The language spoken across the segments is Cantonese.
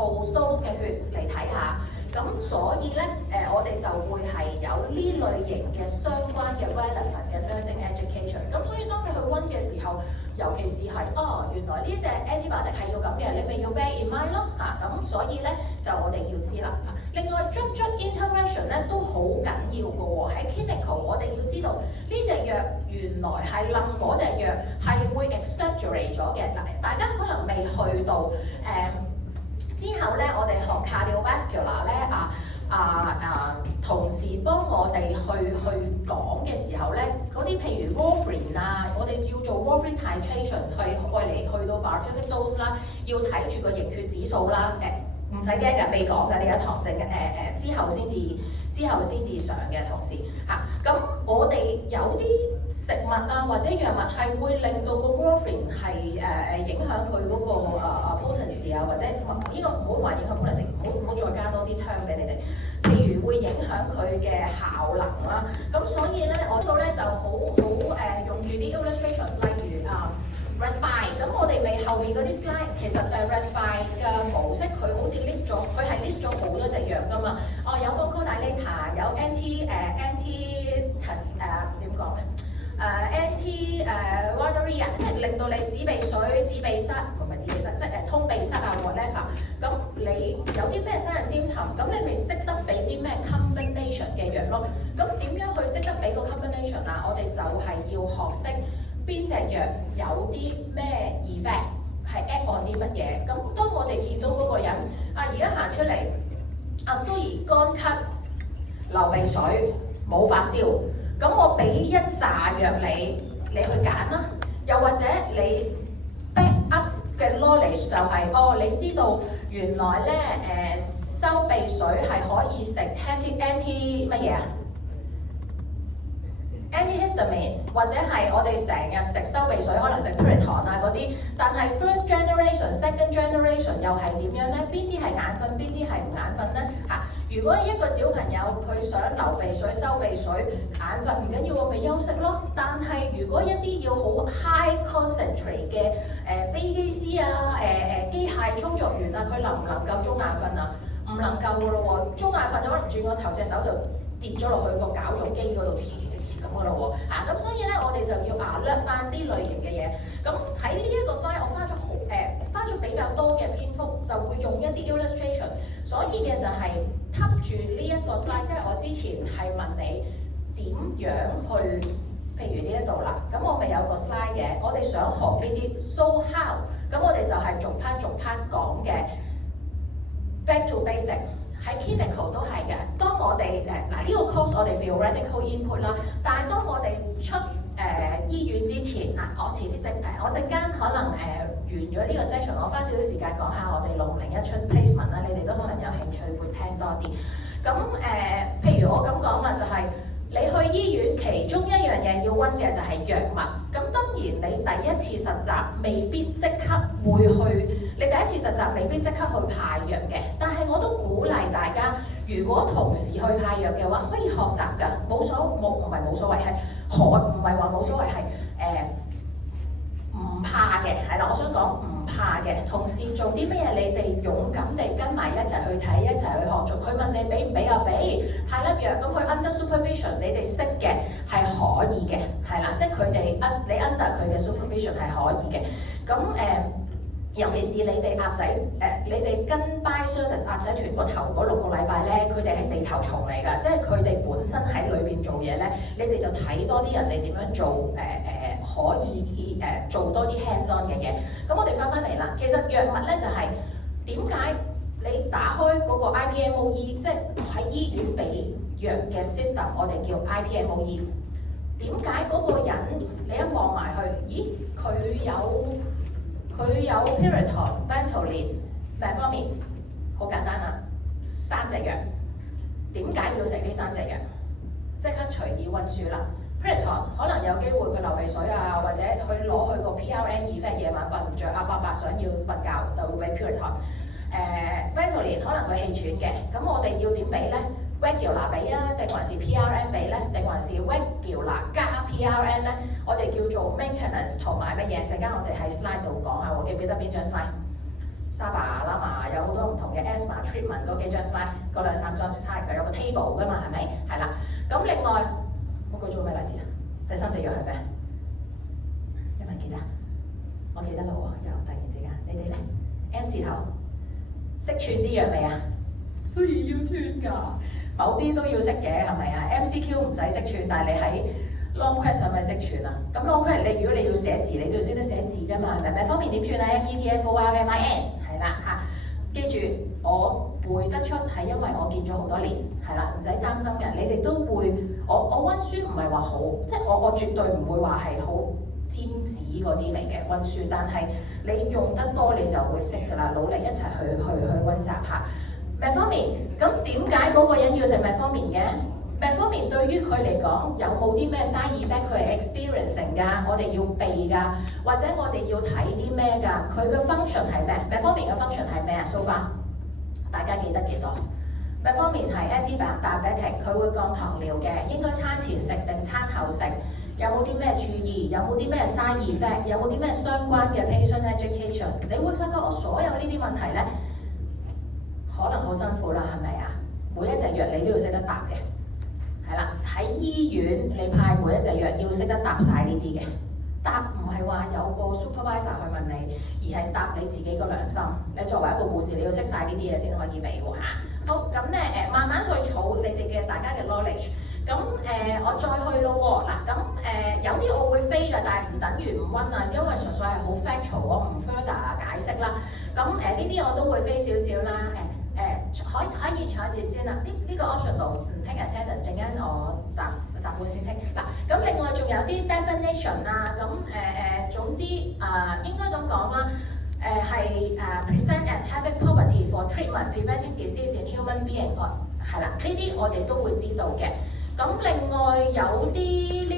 post dose 嘅血嚟睇下。咁所以咧我哋就會係有呢類型嘅相關嘅 relevant 嘅 nursing education。咁所以當你去温嘅時候，尤其是係原來呢隻 antibiotic 係要咁嘅，你咪要 bear in mind 咯嚇。咁所以咧就我哋要知啦。另外 drug interaction 咧都好緊要嘅喎，喺 clinical 我哋要知道呢隻藥原來係冧嗰隻藥係會 exaggerate 咗嘅。嗱，大家可能未去到之後咧，我哋學 cardiovascular 咧同事幫我哋去講嘅時候咧，嗰啲譬如 warfarin 我哋要做 warfarin titration 去到 therapeutic dose 啦，要睇住個凝血指數啦，唔使驚嘅，未講嘅呢一堂正嘅之後先至上嘅同事嚇。咁我哋有啲食物或者藥物係會令到個 warfarin 係影響佢嗰個potency 或者呢個唔好話影響 potency， 唔好再加多啲 term 俾你哋。譬如會影響佢嘅效能啦。咁所以咧，我呢度咧就好用住啲 illustration， 例如Respire， 咁我哋未後面嗰啲 slide， 其實Respire 嘅模式佢好似 list 咗，佢係 list 咗好多隻藥㗎嘛。有 bronchodilator， 有 anti 點講咧？anti-rhinorrhea， 即係令到你止鼻水、止鼻塞，唔係止鼻塞，即係通鼻塞whatever。咁你有啲咩sign and symptom，咁你咪識得俾啲咩 combination 嘅藥咯。咁點樣去識得俾個 combination 我哋就係要學識邊隻藥有啲咩 effect 係 add on 啲乜嘢。咁當我哋見到嗰個人而家行出嚟，蘇兒乾咳、流鼻水、冇發燒。咁我俾一紮藥你去揀啦，又或者你 back up 嘅 knowledge 就係你知道原來咧收鼻水係可以食 anti 乜嘢antihistamine， 或者係我哋成日食收鼻水，可能食 Piriton 嗰啲，但係 first generation、second generation 又係點樣咧？邊啲係眼瞓，邊啲係唔眼瞓咧？如果一個小朋友佢想流鼻水、收鼻水、眼瞓唔緊要，我咪休息咯。但係如果一啲要好 high concentrate 嘅飛機師機械操作員佢能唔能夠中眼瞓唔能夠㗎咯喎，中眼瞓咗可能轉個頭隻手就跌咗落去個絞肉機嗰度咁㗎咯喎。咁所以咧我哋就要略翻啲類型嘅嘢。咁喺呢一個 slide 我花咗比較多嘅篇幅，就會用一啲 illustration。所以嘅就係揼住呢一個 slide， 即係我之前係問你點樣去，譬如呢一度啦。咁我咪有個 slide 嘅，我哋想學呢啲 so how， 咁我哋就係逐 part 講嘅 back to basic。喺 clinical 都係嘅。當我哋呢個 course 我哋 theoretical input 啦，但係當我哋出醫院之前我遲啲我陣間可能完咗呢個 session， 我花少少時間講下我哋601出 placement 啦，你哋都可能有興趣會聽多啲。咁譬如我咁講啦，就係你去醫院其中一樣嘢要温嘅就係藥物。咁當然你第一次實習未必即刻會去，你第一次實習未必即刻去派藥嘅。但係我都鼓勵大家，如果同時去派藥嘅話，可以學習㗎，唔係冇所謂，係唔係話冇所謂，係唔怕嘅，係啦，我想講唔怕嘅。同事做啲咩，你哋勇敢地跟埋一齊去睇，一齊去學做。佢問你俾唔俾啊？俾，派粒藥，咁佢 under supervision， 你哋識嘅係可以嘅，係啦，即係佢哋你 under 佢嘅 supervision 係可以嘅。咁尤其是你哋鴨仔你哋跟 by service 鴨仔團嗰頭嗰6個禮拜咧，佢哋係地頭蟲嚟㗎，即係佢哋本身喺裏邊做嘢咧，你哋就睇多啲人哋點樣做可以做多啲 hands on 嘅嘢。咁我哋翻嚟啦，其實藥物咧就係點解你打開嗰個 IPMOE， 即係喺醫院俾藥嘅 system， 我哋叫 IPMOE。點解嗰個人你一望埋去，咦佢有 Piriton、Ventolin、Metformin， 好簡單啦，3隻藥。點解要食呢3隻藥？即刻隨意溫書啦。Piriton 可能有機會佢流鼻水或者佢攞佢個 PRN effect， 夜晚瞓唔着伯伯想要瞓覺就會俾 Piriton。Ventolin 可能佢氣喘嘅，咁我哋要點俾咧？Regular 俾定還是 PRN 俾咧？定還是 Regular 加 PRN 咧？我哋叫做 maintenance 同埋乜嘢？陣間我哋喺 slide 度講下，我記唔記得邊張 slide？沙巴啦嘛，有好多唔同嘅 asthma treatment 嗰幾張 slide，嗰兩三張 slide 有個 table 㗎嘛，係咪？係啦。咁另外我舉咗咩例子啊？第三隻藥係咩？有冇人記得？我記得啦喎，有突然之間，你哋咧 M 字頭識串啲藥未啊？所以要串㗎，某啲都要識嘅係咪啊 ？MCQ 唔使識串，但係你喺 long quest 係咪識串啊？咁 long quest 你如果你要寫字，你都要識得寫字㗎嘛，係咪？方面點串啊？METFORMIN 係啦嚇，記住我背得出係因為我見咗好多年，係啦，唔使擔心嘅。你哋都會，我温書唔係話好，即係我絕對唔會話係好尖子嗰啲嚟嘅温書，但係你用得多你就會識㗎啦。努力一齊去温習下。Metformin， 咁點解嗰個人要食 Metformin 嘅 ？Metformin 對於佢嚟講有冇啲咩 side effect 佢係 experiencing 㗎？我哋要避㗎，或者我哋要睇啲咩㗎？佢嘅 function 係咩 ？Metformin 嘅 function 係咩啊 ？So far， 大家記得幾多 ？Metformin 係 anti-diabetic， 佢會降糖尿嘅，應該餐前食定餐後食？有冇啲咩注意？有冇啲咩 side effect？ 有冇啲咩相關嘅 patient education？ 你會發覺我所有呢啲問題咧。可能好辛苦啦，係咪啊？每一隻藥你都要識得答嘅，係啦。喺醫院你派每一隻藥要識得答晒呢啲嘅，答唔係話有個 supervisor 去問你，而係答你自己個良心。你作為一個護士，你要識晒呢啲嘢先可以俾喎嚇。好，咁咧慢慢去儲你哋嘅大家嘅 knowledge。咁我再去咯喎，嗱咁有啲我會飛㗎，但係唔等於唔温啊，因為純粹係好 factual，我唔 further 解釋啦。咁呢啲我都會飛少少啦。可以坐住先啦，呢個 option 度唔聽 attendance，陣間我答半先聽。嗱，咁另外仲有啲 definition 啦，咁總之應該咁講啦，係present as having property for treatment preventing disease in human being， 係啦，呢啲我哋都會知道嘅。咁另外有啲呢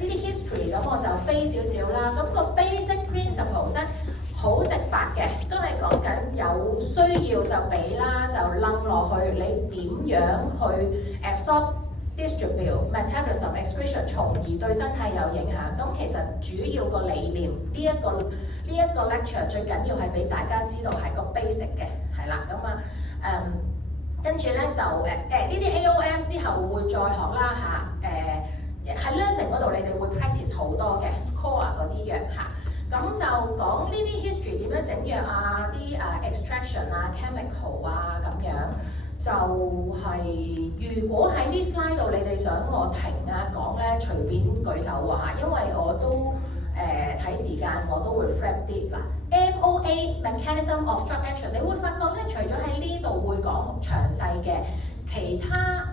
啲 history， 咁我就飛少少啦。咁個 basic principles 咧。好直白嘅，都係講緊有需要就俾啦，就冧落去，你點樣去 absorb、distribute、metabolism、excretion， 從而對身體有影響。咁其實主要個理念，呢一個 lecture 最緊要係俾大家知道係個 basic 嘅，係啦，咁跟住咧就呢啲 AOM 之後會再學啦嚇，喺 nursing 嗰度你哋會 practice 好多嘅 core 嗰啲藥嚇。咁就講呢啲 history 點樣整藥啊，啲extraction 啊 chemical 啊咁樣，就係、如果喺啲 slide 度你哋想我停啊講咧，隨便舉手喎嚇，因為我都睇時間我都會 flap 啲嗱 MOA mechanism of drug action， 你會發覺咧，除咗喺呢度會講詳細嘅，其他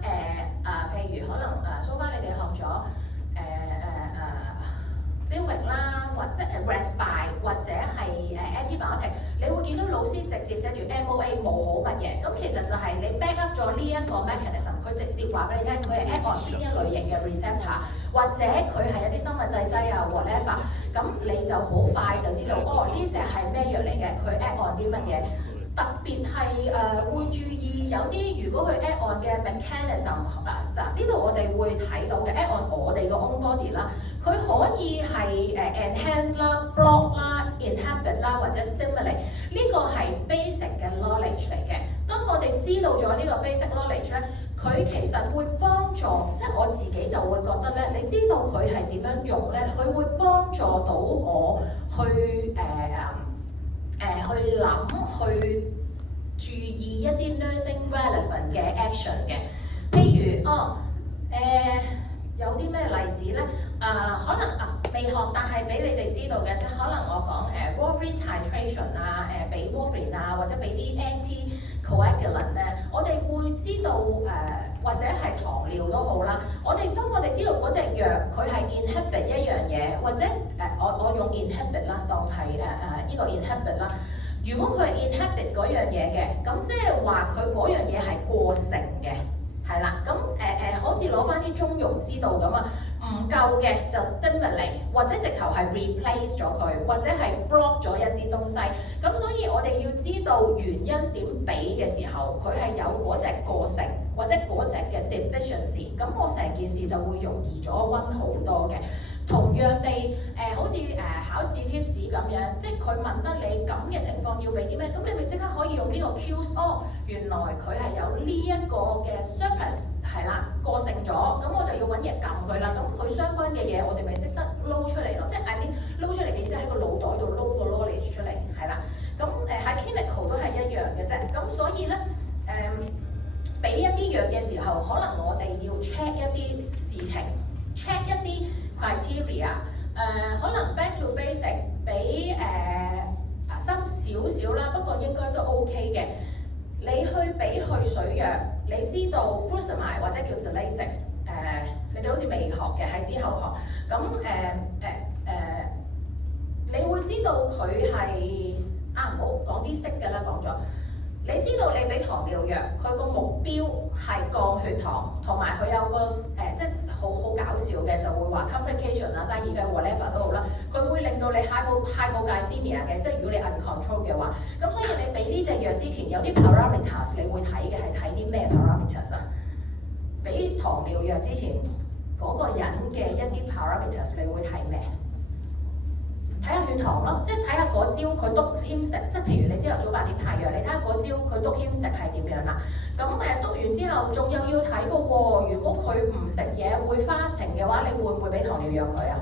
譬如可能so far你哋學咗Bilvic 啦，或者respite 或者係antibiotic， 你會見到老師直接寫住 MOA 冇好乜嘢，咁其實就係你 back up 咗呢一個 mechanism， 佢直接話俾你聽，佢係 act on 邊一類型嘅 receptor， 或者佢係一啲生物製劑啊 whatever， 咁你就好快就知道哦呢隻係咩藥嚟嘅，佢 act on 啲乜嘢。特別係會注意有啲如果佢 add on 嘅 mechanism 嗱呢度我哋會睇到嘅 add on 我哋個 own body 啦，佢可以係enhance 啦、block 啦、inhibit 啦或者 stimulate， 呢個係 basic 嘅 knowledge 嚟嘅。當我哋知道咗呢個 basic knowledge 咧，佢其實會幫助，即係我自己就會覺得咧，你知道佢係點樣用咧，佢會幫助到我去去諗，去注意一啲 nursing relevant 嘅 action 嘅，譬如有啲咩例子咧？可能未學，但係俾你哋知道嘅，即係可能我講warfarin titration 啊，俾 warfarin 啊，或者俾啲 anticoagulant 咧，我哋會知道或者係糖尿都好啦。當我哋知道嗰隻藥佢係 inhibit 一樣嘢，或者我用 inhibit 啦，當係呢個 inhibit 啦。如果佢係 inhibit 嗰樣嘢嘅，咁即係話佢嗰樣嘢係過剩嘅，係啦。咁好似攞翻啲中庸之道咁啊，唔夠嘅就 stimulate， 或者直頭係 replace 咗佢，或者係 block 咗一啲東西。咁所以我哋要知道原因點俾嘅時候，佢係有嗰隻過剩或者嗰隻嘅 deficiency， 咁我成件事就會容易咗温好多嘅。同樣地，好似考試 tips 咁樣，即係佢問得你咁嘅情況要要俾啲咩？咁你咪即刻可以用呢個 cues，原來佢係有呢一個嘅 surplus 係啦，過剩咗，咁我就要揾嘢撳佢啦。咁佢相關嘅嘢我哋咪識得撈出嚟咯，即係 I mean 撈出嚟嘅意思喺個腦袋度撈個 knowledge 出嚟，係啦。咁喺 clinical 都係一樣嘅啫。咁所以咧俾一啲藥嘅時候，可能我哋要 check 一啲事情 ，check 一啲 criteria， 可能 back to basic 俾深少少啦，不過應該都 OK 嘅。你去俾去水藥，你知道 furosemide 或者叫 Lasix， 你哋好似未學嘅喺之後學，咁你會知道佢係唔好講啲識嘅啦，講咗。你知道你俾糖尿藥，佢個目標係降血糖，同埋佢有個即係好搞笑嘅，就會話 complication 啊、生熱嘅 whatever 都好啦，佢會令到你 hypoglycemia 嘅，即係如果你 uncontrol 嘅話，咁所以你俾呢隻藥之前有啲 parameters 你會睇嘅係睇啲咩 parameters 啊？俾糖尿藥之前嗰個人嘅一啲 parameters 你會睇咩？睇下血糖咯，即係睇下嗰朝佢督 Hemstech， 即係譬如你朝頭早8點派藥，你睇下嗰朝佢督 Hemstech係點樣啦。咁督完之後，仲有要睇嘅喎。如果佢唔食嘢會 fasting 嘅話，你會唔會俾糖尿藥佢啊？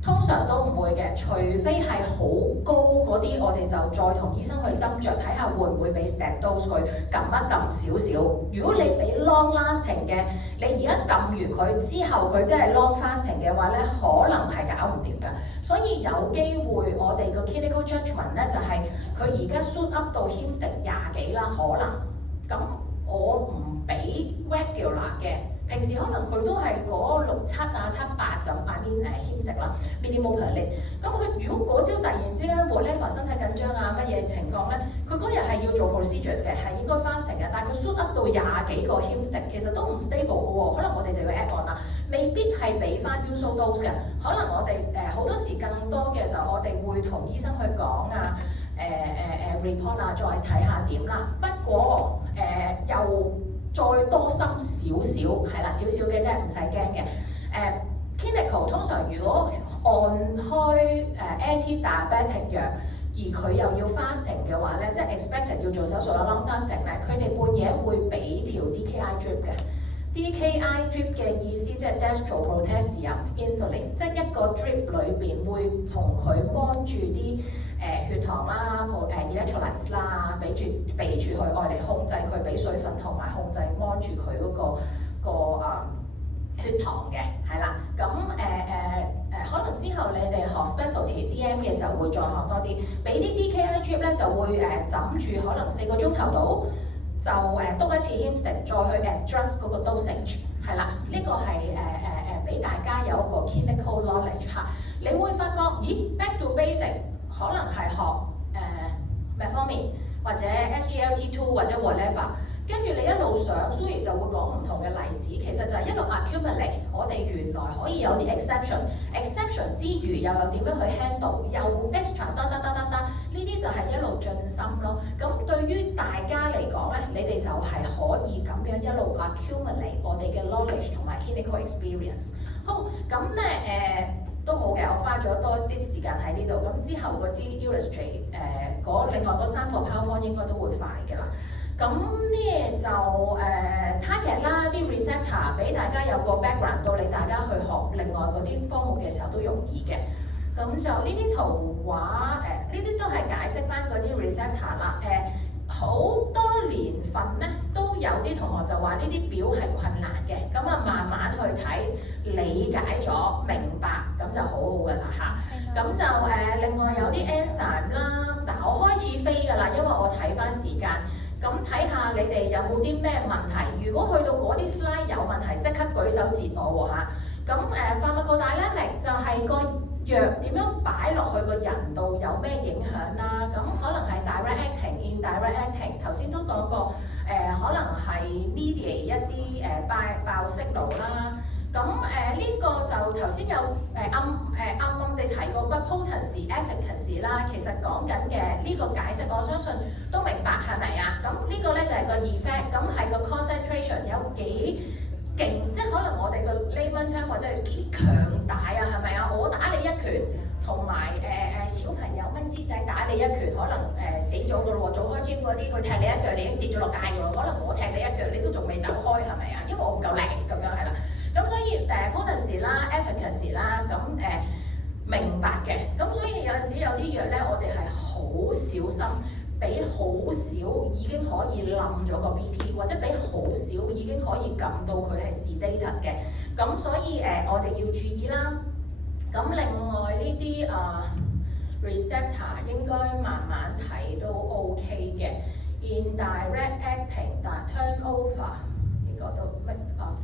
通常都唔會嘅，除非係好高嗰啲，我哋就再同醫生去斟酌睇下會唔會俾 step dose 佢撳一撳少少。如果你俾 long lasting 嘅，你而家撳完佢之後，佢真係 long fasting 嘅話咧，可能係搞唔掂㗎。所以有機會我哋個 clinical judgment 咧就係佢而家 shoot up 到 Hemstech 20幾啦，可能咁我唔俾 regular 嘅。平時可能佢都係嗰6、7啊、7、8咁 I mean Hemstech 啦 ，minimal per litre。咁佢如果嗰朝突然之間 whatever 身體緊張啊乜嘢情況咧，佢嗰日係要做 procedures 嘅，係應該 fasting 嘅，但係佢 shoot up 到20幾個 Hemstech， 其實都唔 stable 嘅喎，可能我哋就要 add on 啦，未必係俾翻 usual dose 嘅，可能我哋好多時更多嘅就我哋會同醫生去講啊，report 啊，再睇下點啦。不過又再多心少少，係啦，少少嘅啫，唔使驚嘅。clinical 通常如果按開anti-diabetic 藥，而佢又要 fasting 嘅話咧，即係 expected 要做手術啦 long fasting 咧，佢哋半夜會俾條 DKI drip 嘅。DKI drip 嘅意思即係 dextropotassium insulin， 即係一個 drip 裏邊會同佢 mon 住啲血糖啦、electrolytes 啦，俾住佢愛嚟控制佢俾水分同埋控制 mon 住佢嗰個血糖嘅，係啦。咁可能之後你哋學 specialty DM 嘅時候會再學多啲，俾啲 DKI drip 咧就會枕住可能4個鐘頭到。就督一次 Hemstech， 再去 adjust 嗰個 dosage， 係啦，呢個係俾大家有一個 clinical knowledge 嚇。你會發覺，咦 back to basic 可能係學metformin 或者 SGLT2 或者 whatever， 跟住你一路上，雖然就會講唔同嘅例子，其實就係一路 accumulate， 我哋原來可以有啲 exception 之餘又有點樣去 handle， 又 extra 呢啲就係一路進心咯。咁對於大家嚟講咧，你哋就係可以咁樣一路 accumulate 我哋嘅 knowledge 同埋 clinical experience。好，咁咧都好嘅，我花咗多啲時間喺呢度。咁之後嗰啲 illustrate 另外嗰3個 PowerPoint 應該都會快嘅啦。咁咧就target 啦，啲 receptor 俾大家有個 background， 到你大家去學另外嗰啲科目嘅時候都容易嘅。咁就呢啲圖畫呢啲都係解釋翻嗰啲 receptor 啦。好多年份咧都有啲同學就話呢啲表係困難嘅，咁慢慢去睇，理解咗明白，咁就好好㗎啦嚇。咁就另外有啲 enzyme 啦，嗱我開始飛㗎啦，因為我睇翻時間。咁睇下你哋有冇啲咩問題？如果去到嗰啲 slide 有問題，即刻舉手截我喎嚇。咁pharmacodynamic 就係個藥點樣擺落去個人度有咩影響啦？咁可能係 direct acting、indirect acting， 頭先都講過可能係 mediate 一啲biosignal啦。咁呢個就頭先有啱地提過乜 potency、efficacy 啦，其實講緊嘅呢個解釋，我相信都明白係咪啊？咁呢個咧就係個 effect， 咁係個 concentration 有幾勁，即係可能我哋個 layman term 或者係幾強大啊，係咪啊？我打你一拳，同埋小朋友蚊枝仔打你一拳，可能死咗㗎咯喎，做開 gym 嗰啲，佢踢你一腳，你已經跌咗落街㗎咯。可能我踢你一腳，你都仲未走開係咪啊？因為我唔夠力咁樣係啦。咁所以potency 啦 efficacy 啦，咁明白嘅。咁所以有陣時有啲藥咧，我哋係好小心，俾好少已經可以冧咗個 BP， 或者俾好少已經可以撳到佢係 sedated 嘅。咁所以我哋要注意啦。咁另外呢啲receptor 應該慢慢睇都 OK 嘅 ，indirect acting 但 turnover 呢個都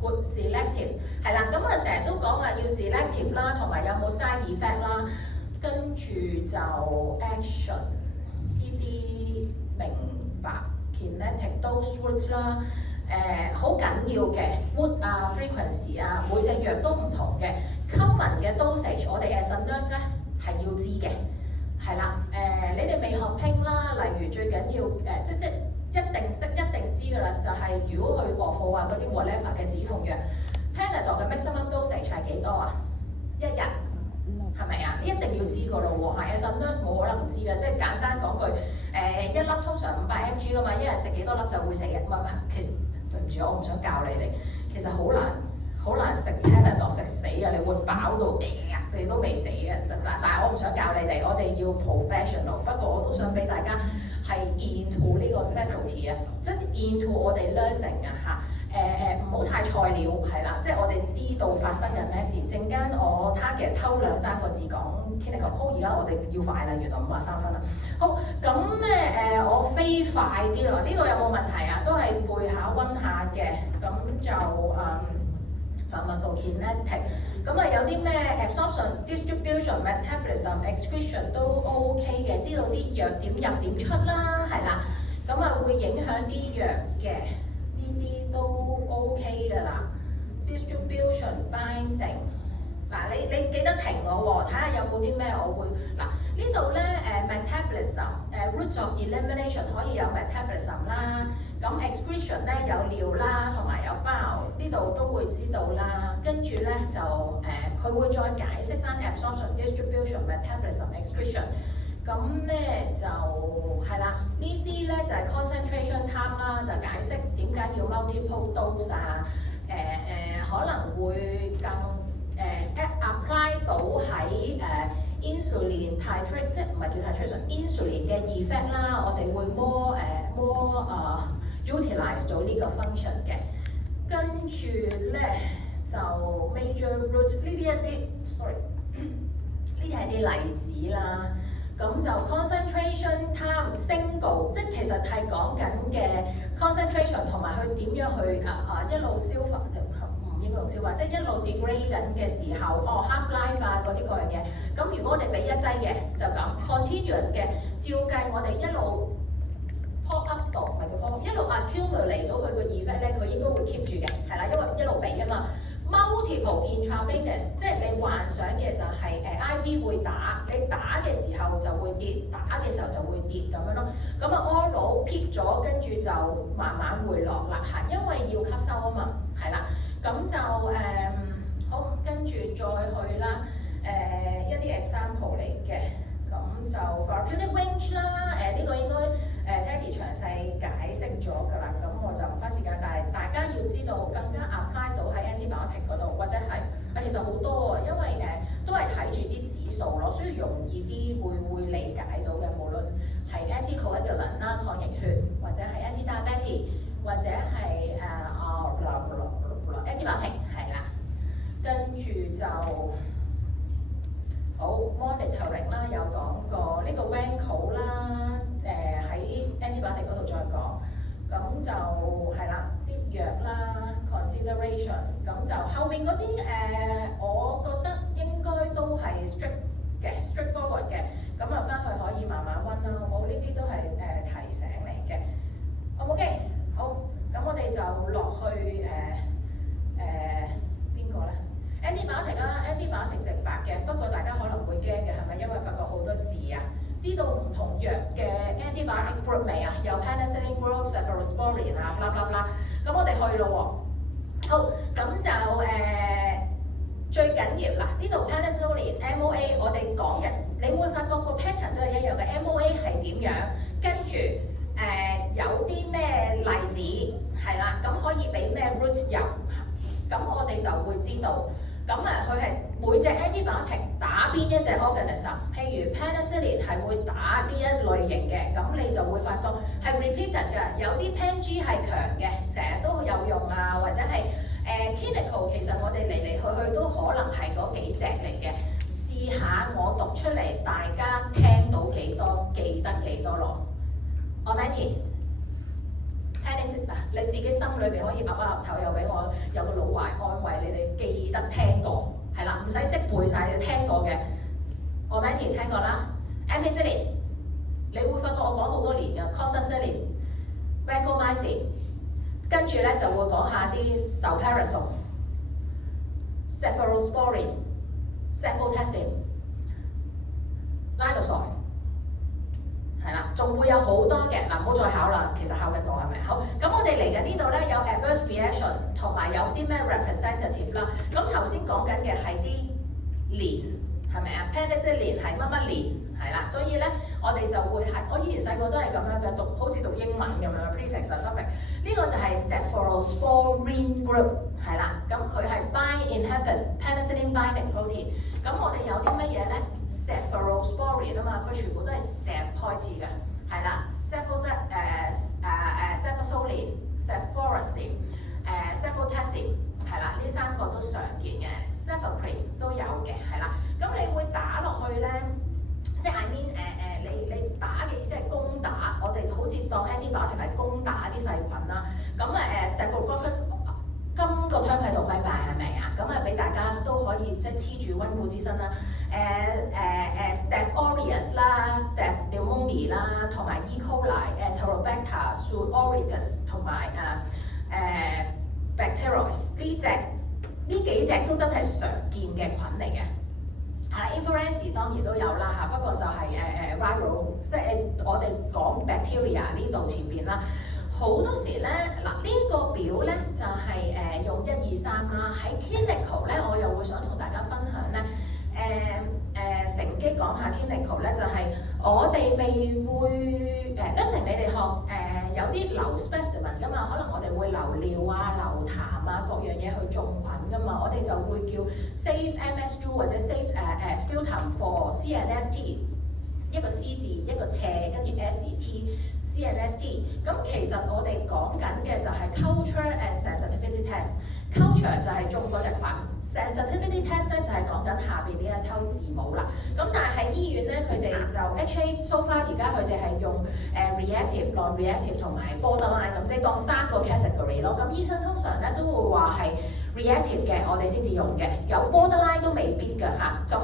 good selective 係啦，咁啊成日都講話要 selective 啦，同埋有冇 side effect 啦，跟住就 action 呢啲明白 kinetic dose route 啦，好緊要嘅 route 啊 frequency 啊，每隻藥都唔同嘅 common 嘅 dosage 我哋 as a nurse 咧係要知嘅。係啦，你哋未學拼啦，例如最緊要即一定識一定知㗎啦，就係、如果去卧鋪啊嗰啲 whatever 嘅止痛藥 ，Panadol 嘅 maximum dosage 係幾多啊？一日係咪啊？一定要知㗎咯喎，係 as a nurse 冇可能唔知㗎，即係簡單講句一粒通常500 mg 㗎嘛，一日食幾多粒就會死嘅，唔係其實對唔住，我唔想教你哋，其實好難食 Panadol 食死啊！你會飽到你都未死嘅，但係我唔想教你哋，我哋要 professional。不過我都想俾大家係 into 呢個 specialty 啊，即係 into 我哋 nursing 啊嚇。唔好太菜鳥係啦，即係我哋知道發生緊咩事。陣間我 target 偷2-3個字講 clinical， 好而家我哋要快啦，原來53分啦。好咁我飛快啲啦，呢度有冇問題啊？都係背下温下嘅，咁就pharmacokinetic， 咁有啲咩 absorption、distribution、metabolism、excretion 都 OK 嘅，知道啲藥點入點出啦，係啦，咁會影響啲藥嘅，呢啲都 OK 㗎啦。distribution、binding， 嗱你記得停我喎，睇下有冇啲咩我會嗱呢度咧metabolism，route of elimination 可以有 metabolism 啦。咁 excretion 咧有尿啦，同埋有 bowel 呢度都會知道啦。跟住咧就佢會再解釋翻 absorption、distribution、metabolism、excretion。咁咧就係啦，呢啲咧就係 concentration time 啦，就解釋點解要 multiple dose 啊。可能會更apply 到喺insulin titrate， 即係唔係叫 titration，insulin 嘅 effect 啦，我哋會 more utilize 到呢個 function 嘅。跟住咧就 major route 呢啲一啲 sorry 呢啲係啲例子啦。咁就 concentration time single， 即係其實係講緊嘅 concentration 同埋佢點樣去一路消化，唔應該用消化，即係一路 degrade 緊嘅時候，half life 啊嗰啲嗰樣嘢。咁如果我哋俾一劑嘅就咁 continuous 嘅，照計我哋一路 pop up 到，唔係叫 pop up， 一路 accumulate 到佢個 effect 咧，佢應該會 keep 住嘅，係啦，因為一路俾啊嘛。Multiple intravenous， 即係你幻想嘅就係IV 會打，你打嘅時候就會跌，打嘅時候就會跌咁樣咯。咁oral peak 咗，跟住就慢慢回落啦嚇，因為要吸收啊嘛，係啦。咁就好，跟住再去啦，一啲 example 嚟嘅。咁就 therapeutic range 啦，呢個應該Teddy 詳細解釋咗㗎啦，咁我就唔花時間，但係大家要知道更加 apply 到喺 antibiotic 嗰度，或者係其實好多啊，因為都係睇住啲指數咯，所以容易啲會理解到嘅，無論係 anticoagulant 啦抗凝血，或者係 antidiabetic， 或者係antibiotic 係啦，跟住就。好 monitoring 啦，有講過呢個 Vanco 啦，喺 antibiotic 嗰度再講，咁就係啦啲藥啦 consideration， 咁就後面嗰啲我覺得應該都係 straightforward 嘅，咁翻去可以慢慢温啦，好冇？呢啲都係提醒嚟嘅，好 OK？ 好，咁我哋就落去邊個咧？antibiotic 啦 ，antibiotic 直白嘅，不過大家可能會驚嘅係咪？因為發覺好多字啊，知道唔同藥嘅 antibiotic group 未啊？有 penicillin group、cephalosporin 啊，blah blah blah。咁我哋去咯喎。好，咁就最緊要嗱，呢度 penicillin MOA 我哋講嘅你會發覺個 pattern 都係一樣嘅 ，MOA 係點樣，跟住有啲咩例子係啦，咁可以俾咩 root 入，咁我哋就會知道。咁佢係每隻 antibiotic 打邊一隻 organism， 譬如 penicillin 係會打呢一類型嘅，咁你就會發覺係 repeated 㗎。有啲 Pen-G 係強嘅，成日都有用啊，或者係clinical 其實我哋嚟嚟去去都可能係嗰幾隻嚟嘅。試下我讀出嚟，大家聽到幾多，記得幾多咯。Ometi， penicillin 你自己心裏邊可以岌一岌頭，又俾我有個老懷安慰你哋記得聽過，係啦，唔使識背晒，你聽過嘅。Ometi 聽過啦 ，Ampicillin 你會發覺我講好多年嘅 Coccidillin、Vancomycin， 跟住咧就會講下啲 Sulperazone、Cefotaxime、Linezolid，係啦，仲會有好多嘅嗱，唔好再考啦，其實考緊我係咪？好，咁我哋嚟緊呢度咧有 adverse reaction 同埋有啲咩 representative 啦。咁頭先講緊嘅係啲連係咪啊 ？Penicillin 係乜乜連係啦，所以咧我哋就會係我以前細個都係咁樣嘅讀，好似讀英文咁樣 prefix 啊 suffix。呢個就係 cephalosporin group 係啦，咁佢係 bind inhibit penicillin binding protein。咁我哋有啲乜嘢咧 ？cephalosporin 啊嘛，佢全部都係 Ceph 開始嘅，係啦 ，cephalosporin、cefotaxime、cefotaxime 係啦，呢三個都常見嘅 ，cefepime 都有嘅，係啦。咁你會打落去咧，即係 I mean 你打嘅意思係攻打，我哋好似當 antibiotic 係攻打啲細菌啦。咁Staphylococcus 今個 term 喺度拜拜係咪啊？咁俾大家都可以即係黐住溫故知新啦。Staph aureus 啦 ，Staph pneumoniae 啦，同埋 E. coli、Enterobacter、Pseudo aureus 同埋Bacteroides 呢幾隻都真係常見嘅菌嚟嘅。Influenza 當然都有啦嚇，不過就係viral， 即係我哋講 bacteria 呢度前邊啦。好多時咧嗱，呢個表咧就係用1、2、3啦。喺 clinical 咧，我又會想同大家分享咧，乘機講下 clinical 咧，就係我哋未會nursing 你哋學有啲留 specimen 噶嘛，可能我哋會留尿啊、留痰啊各樣嘢去種菌噶嘛，我哋就會叫 save MSU 或者 save sputum for CNST， 一個 C 字一個斜跟住 ST。CNST， 咁其實我哋講緊嘅就係 culture and sensitivity test。culture 就係種嗰隻菌 ，sensitivity test 咧就係講緊下邊呢一抽字母啦。咁但係喺醫院咧，佢哋就 HA so far 而家佢哋係用reactive、non-reactive 同埋 borderline， 咁你當3個 category 咯。咁醫生通常咧都會話係 reactive 嘅，我哋先至用嘅，有 borderline 都未必㗎嚇。咁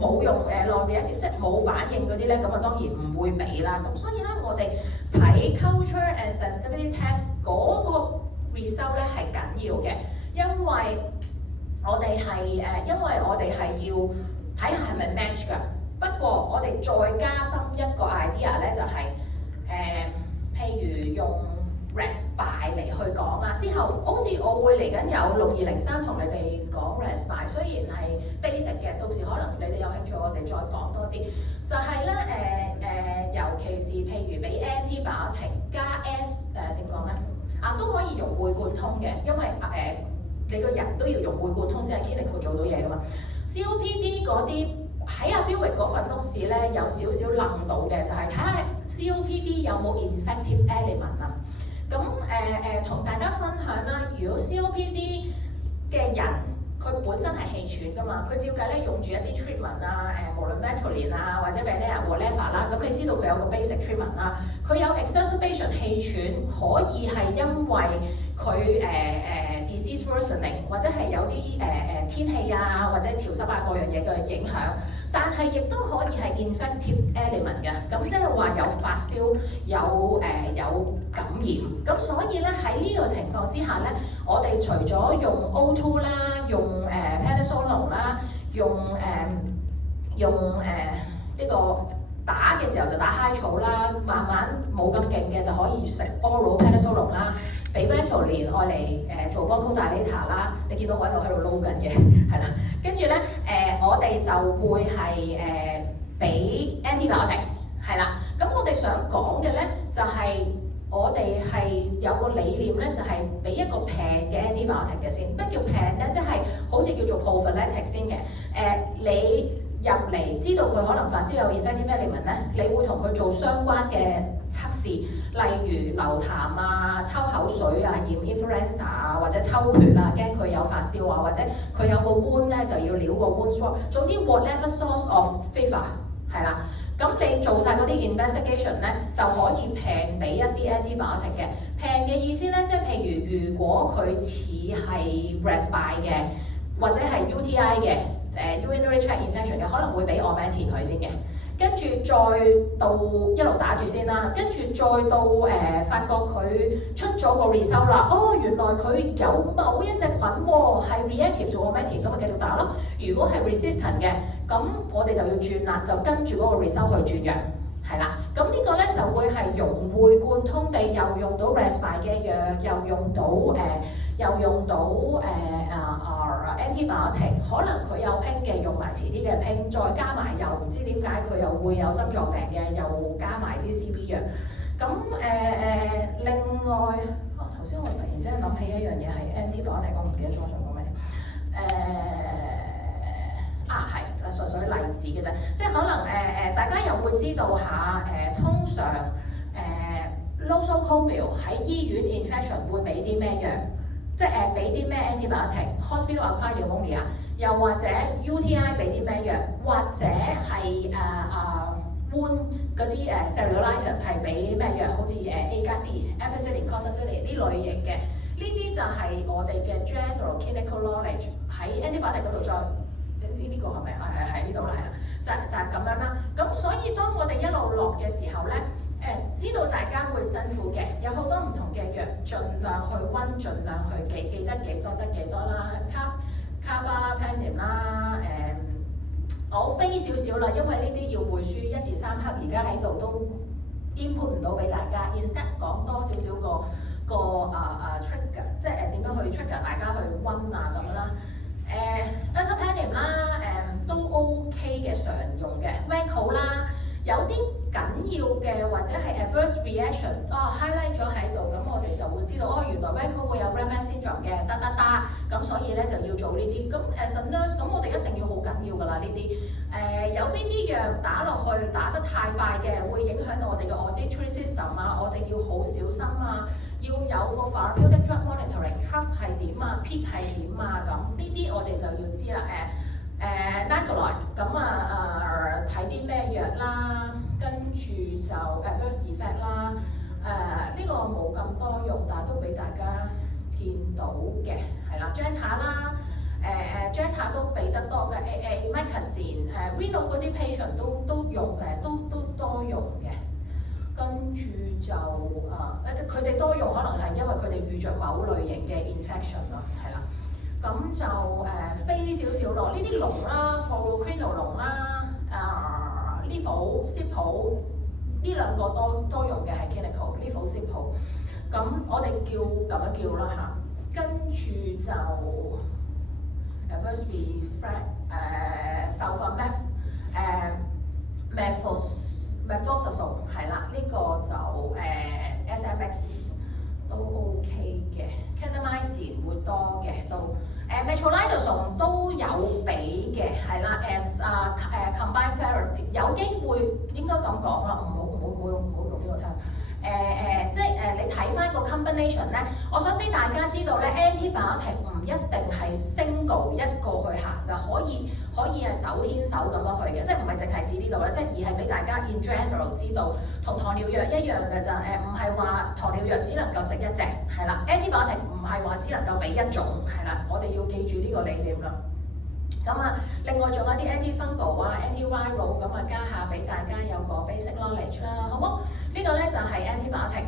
冇用non-reactive， 即係冇反應嗰啲咧，咁當然唔會俾啦。咁所以咧，我哋睇 culture and sensitivity test 嗰個 result 咧係緊要嘅，因為我哋係要睇下係咪 match 㗎。不過我哋再加深一個 idea 咧，就係譬如用 RESPI 嚟去講啊。之後好似我會嚟緊有6203同你哋講 RESPI， 雖然係 basic 嘅，到時可能你哋有興趣，我哋再講多啲。就係咧尤其是譬如俾 antibiotic 加 S 點講咧？都可以融會貫通嘅，因為你個人都要融會貫通先係 clinical 做到嘢噶嘛。COPD 嗰啲喺阿 Bill 嗰份 notes 咧有少少愣到嘅，就係睇下 COPD 有冇 infective element 啊。咁同大家分享啦，如果 COPD 嘅人佢本身係氣喘噶嘛，佢照計咧用住一啲 treatment 啊，無論 Ventolin 啊或者 Valerian 啦，咁你知道佢有個 basic treatment 啦，佢有 exacerbation 氣喘，可以係因為佢disease worsening 或者係有啲天氣啊或者潮濕啊各樣嘢嘅影響，但係亦都可以係 infective element 嘅，咁即係話有發燒有感染，咁所以咧喺呢個情況之下咧，我哋除咗用 O2 啦，用prednisolone 啦，用呢個打嘅時候就打 high 草啦，慢慢冇咁勁嘅就可以食 oral prednisolone 啦，俾 Ventolin 愛嚟做 bronchodilator 啦，你見到我喺度撈緊嘅，係啦，跟住咧我哋就會係俾 antibiotic 係啦。咁我哋想講嘅咧就係、我哋係有個理念咧，就係、俾一個平嘅 antibiotic 嘅先。咩叫平咧？即係好似叫做 prophylactic 先嘅。你入嚟知道佢可能發燒有 infective element 咧，你會同佢做相關嘅測試，例如流痰啊、抽口水啊、驗 influenza 啊，或者抽血啊，驚佢有發燒啊，或者佢有個 wound 咧就要撩個 wound swab。總之 whatever source of fever 係啦。咁你做晒嗰啲 investigation 咧，就可以平俾一啲 antibiotic 嘅。平嘅意思咧，即係譬如果佢似係 respiratory 嘅，或者係 UTI 嘅。urinary tract infection 嘅可能會俾 Augmentin 佢先嘅，跟住再到一路打住先啦，跟住再到發覺佢出咗個 result 啦，原來佢有某一隻菌喎係 reactive to Augmentin，咁咪繼續打咯。如果係 resistant 嘅，咁我哋就要轉啦，就跟住嗰個 result 去轉藥，係啦。咁呢個咧就會係融會貫通地又用到 respiratory 嘅藥，又用到antibiotic， 可能佢有拼嘅用埋遲啲嘅拼，再加埋又唔知點解佢又會有心臟病嘅，又加埋啲 CB 藥。咁另外，頭先我突然之間諗起一樣嘢係 antibiotic， 我唔記得咗我想講咩。係純粹例子嘅啫，即係可能大家又會知道下通常nosocomial 喺醫院 infection 會俾啲咩藥？即係俾啲咩 antibiotic，hospital acquired pneumonia，又或者 UTI 俾啲咩藥，或者係wound 嗰啲cellulitis 係俾咩藥，好似A 加 C、ampicillin、corticillin 呢類型嘅，呢啲就係我哋嘅 general clinical knowledge 喺 antibiotic 嗰度再呢個係咪喺呢度啦？係啦，就係咁樣啦。咁所以當我哋一路落嘅時候咧。知道大家會辛苦嘅，有好多唔同嘅藥，盡量去溫，盡量去記得幾多得幾多啦。Carbapenem 啦，我飛少少啦，因為呢啲要背書，一時三刻而家喺度都 input 唔到俾大家。instead 講多少少個trigger， 即係點樣去 trigger 大家去溫啊咁啦。Ertapenem 啦，都 OK 嘅，常用嘅 Vanco 啦。有啲緊要嘅或者係 adverse reaction， highlight 咗喺度，咁我哋就會知道原來 Vanco 會有 Raynaud syndrome 嘅，咁所以咧就要做呢啲。咁as a nurse，咁我哋一定要好緊要㗎啦呢啲。有邊啲藥打落去打得太快嘅，會影響到我哋嘅 auditory system 啊，我哋要好小心啊，要有個 therapeutic drug monitoring，trough 係點啊 ，peak 係點啊，咁呢啲我哋就要知啦。Nisolide 咁睇啲咩藥啦，跟住就 adverse effect 啦。呢個冇咁多用，但係都俾大家見到嘅，係啦 ，Janta 啦，Janta 都俾得多嘅，Mecacin，Renal 嗰啲 patient 都用都多用嘅。跟住就佢哋多用可能係因為佢哋遇着某類型嘅 infection 咯，係啦。咁就飛少少落呢啲龍啦 ，Fluoroquinolone 龍啦，Levo、Cipro 呢兩個多用嘅係 clinical，Levo、Cipro。咁我哋叫咁樣叫啦嚇，跟住就 adverse effect sulfamethoxazole 係啦，呢個就SMX 都 OK 嘅 ，Clindamycin 會多嘅都。Metronidazole 都有俾嘅，係啦 ，as combined therapy 有機會應該咁講啦，唔好用呢個 term。即係你睇翻個 combination 咧，我想俾大家知道咧 ，antibiotic 唔一定係 single 一個去行㗎，可以係手牽手咁樣去嘅，即係唔係淨係指呢度咧，即係而係俾大家 in general 知道，同糖尿藥一樣嘅咋，唔係話糖尿藥只能夠食一隻，係啦 ，antibiotic 唔係話只能夠俾一種，係啦，我哋要記住呢個理念啦。咁另外仲有啲 antifungal 啊、antiviral 咁加下俾大家有個 basic knowledge 啦，好冇？呢個咧就係 antibiotic，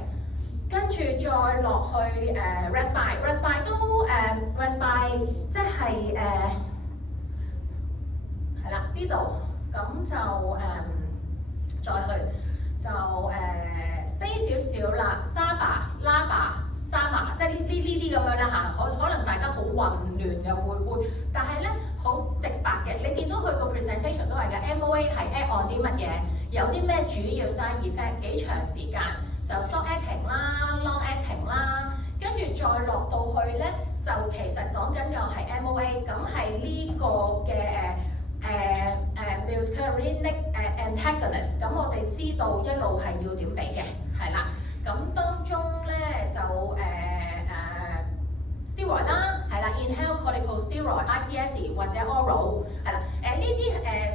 跟住再落去respiratory 都respiratory 即係係啦呢度，咁就再去就飛少少啦，沙巴、拉巴、沙麻，即係呢啲咁樣啦嚇，可能大家好混亂嘅會，但係咧好直白嘅，呢你見到佢個 presentation 都係嘅 ，MOA 係 add on 啲乜嘢，有啲咩主要 side effect， 幾長時間就 short acting 啦、long acting 啦，跟住再落到去咧，就其實講緊又係 MOA， 咁係呢個嘅muscarinic antagonist， 咁我哋知道一路係要點俾嘅，係啦，咁當中咧就steroid 啦，係啦 ，inhaled corticosteroid、ICS 或者 oral， 係啦，呢啲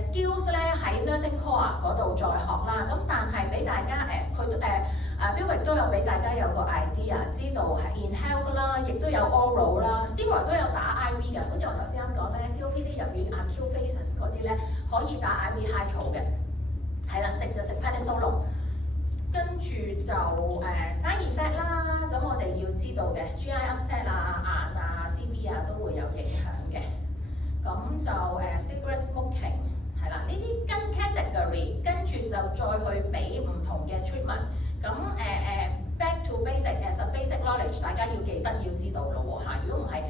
skills 咧喺 nursing core 嗰度再學啦，咁但係俾大家標亦都有俾大家有個 idea， 知道係 inhaled 啦，亦都有 oral 啦 ，steroid 都有打 IV 嘅，好似我頭先啱講咧 ，COPD 入院 acute phases 嗰啲咧可以打 IV high 草嘅，係啦，食就食 prednisolone。跟住就side effect 啦，咁我哋要知道嘅 GI upset 啊、眼啊、CB 啊都會有影響嘅。咁就cigarette smoking 係啦，呢啲跟 category， 跟住就再去俾唔同嘅 treatment。咁back to basic as a basic knowledge， 大家要記得要知道咯喎嚇。如果唔係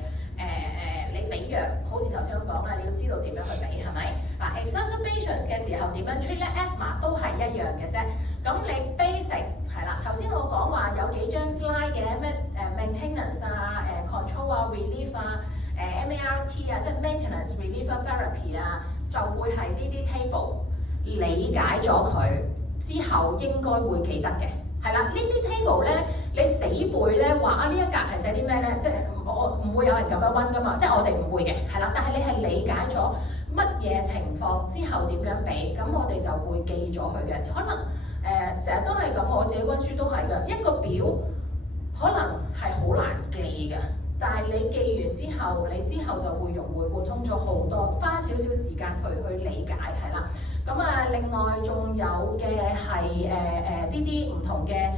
你俾藥，好似頭先咁講啦，你要知道點樣去俾係咪？嗱 exacerbations 嘅時候點樣 treat 咧 ？asthma 都係一樣嘅啫。咁你 basic 係啦，頭先我講話有幾張 slide 嘅咩maintenance 啊、control 啊、relief 啊、MART 啊，即係 maintenance relief therapy 啊，就會係呢啲 table 理解咗佢之後應該會記得嘅。係啦，呢啲 table 咧，你死背咧話啊呢一格係寫啲咩咧？即係我唔會有人咁樣温噶嘛，即係我哋唔會嘅，係啦。但係你係理解咗乜嘢情況之後點樣俾，咁我哋就會記咗佢嘅。可能成日都係咁，我自己温書都係嘅。一個表可能係好難記嘅，但係你記完之後，你之後就會融會貫通咗好多，花少少時間去理解係啦。咁另外仲有嘅係呢啲唔同嘅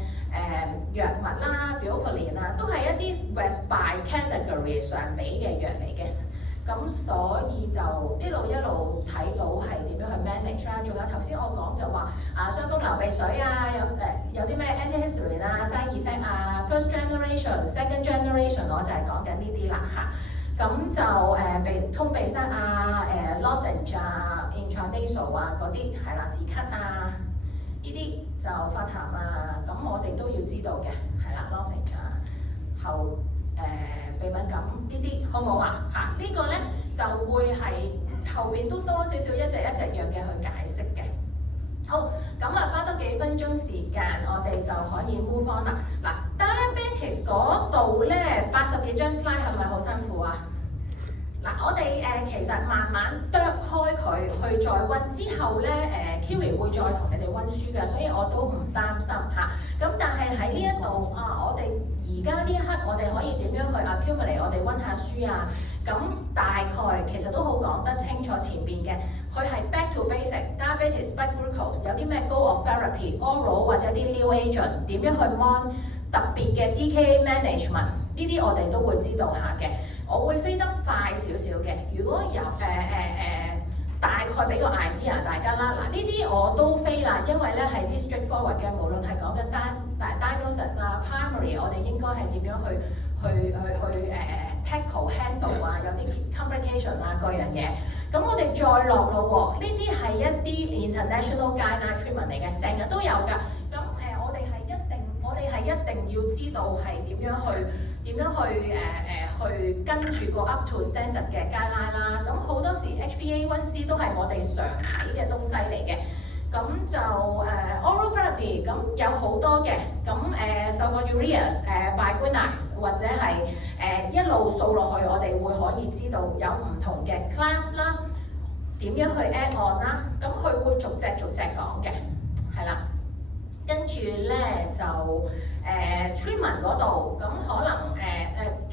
藥物啦 Theophylline 啊，都係一啲 respiratory category 上俾嘅藥嚟嘅。咁所以就一路睇到係點樣去 manage 啦。仲有頭先我講就話傷風流鼻水啊，有啲咩 antihistamine 啊、side effect 啊 ，first generation、second generation 我就係講緊呢啲啦嚇。咁就通鼻塞啊、lozenge 啊、intranasal 啊嗰啲係啦，止咳啊，呢啲就化痰啊，咁我哋都要知道嘅係啦 lozenge 啊，後鼻敏感呢啲好唔好啊？嚇、這個、呢個咧就會係後邊都多少少一隻樣嘅去解釋嘅。好，咁花多幾分鐘時間，我哋就可以 move on 啦。嗱 diabetes 嗰度咧80幾張 slide 係咪好辛苦啊？嗱，我哋其實慢慢剁開佢去再温，之後咧Kiri 會再同你哋温書嘅，所以我都唔擔心嚇。咁但係喺呢一度我哋而家呢一刻我哋可以點樣去 accumulate 我哋温下書啊？咁大概其實都好講得清楚前邊嘅，佢係 back to basic diabetes blood glucose 有啲咩 goal of therapy oral 或者啲 new agent 點樣去 mon 特別嘅 DKA management 呢啲我哋都會知道下嘅。我會飛得快少少嘅，如果有大概俾個 idea 大家啦。嗱呢啲我都飛啦，因為咧係啲 straightforward 嘅，無論係講緊diagnosis 啊 primary， 我哋應該係點樣去tackle handle 啊，有啲 complication 啊各樣嘢。咁我哋再落咯喎，呢啲係一啲 international guideline treatment 嚟嘅，成日都有㗎。咁我哋係一定要知道係點樣去跟住個 up to standard 嘅 guideline 啦。咁好多時 HbA1c 都係我哋常睇嘅東西嚟嘅。咁就oral therapy 咁有好多嘅，咁sulfonylureas biguanide 或者係一路掃落去，我哋會可以知道有唔同嘅 class 啦，點樣去 add on 啦，咁佢會逐隻講嘅，係啦。跟住咧就treatment 嗰度，咁可能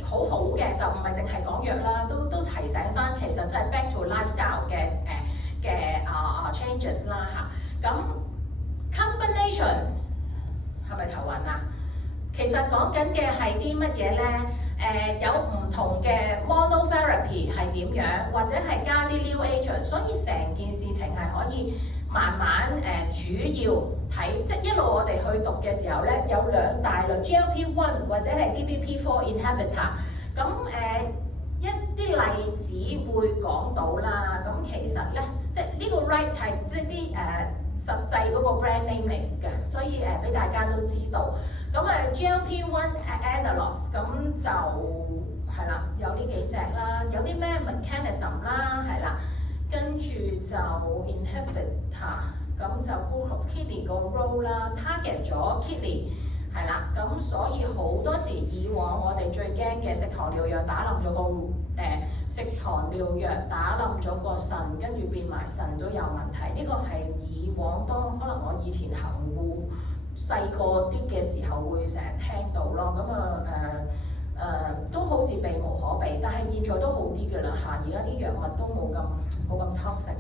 好好嘅就唔係淨係講藥啦，都提醒翻其實即係 back to lifestyle 嘅changes 啦嚇。咁 combination 係咪頭暈啊？其實講緊嘅係啲乜嘢咧？有唔同嘅 monotherapy 係點樣，或者係加啲 new agent， 所以成件事情係可以慢慢主要睇，即係一路我哋去讀嘅時候咧，有兩大類 GLP-1 或者係 DPP-4 inhibitor。咁一啲例子會講到啦。咁其實咧，即係呢個 right 係即係啲實際嗰個 brand name 嚟嘅，所以俾大家都知道。咁GLP-1 analogs 咁就係啦，有呢幾隻啦，有啲咩 mechanism 啦，係啦，跟住就 inhibitor， 咁就 glucose kidney 個 role 啦 ，target 咗 kidney。係啦，咁所以好多時以往我哋最驚嘅食糖尿藥打冧咗個食糖尿藥打冧咗個腎，跟住變埋腎都有問題。呢個係以往當可能我以前行護細個啲嘅時候會成日聽到咯。咁都好似避無可避，但係現在都好啲嘅啦嚇。而家啲藥物都冇咁 toxic，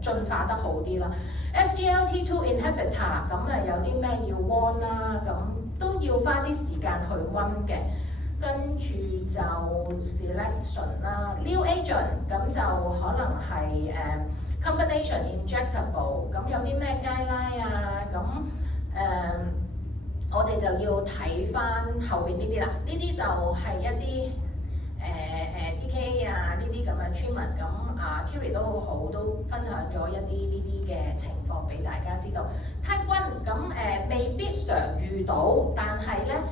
進化得好啲啦。SGLT2 inhibitor 咁有啲咩要 warn 啦，咁都要花啲時間去溫嘅。跟住就 selection 啦 ，new agent 咁就可能係combination injectable， 咁有啲咩 guideline 啊，咁我哋就要睇翻後邊呢啲啦，呢啲就係一啲DKA 啊呢啲咁嘅 treatment， 咁Kiri 都好好，都分享咗一啲呢啲嘅情況俾大家知道。Type 1咁未必常遇到，但係咧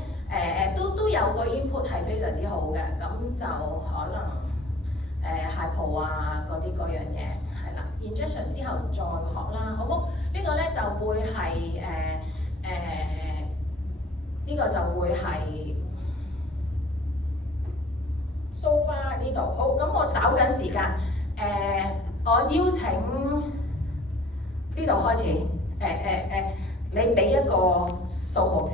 都有個 input 係非常之好嘅，咁就可能hypo 啊嗰啲嗰樣嘢係啦 ，injection 之後再學啦，好冇？呢個咧就會係呢個就會係 so far 呢度，好，咁我找緊時間，我邀請呢度開始，你俾一個數目。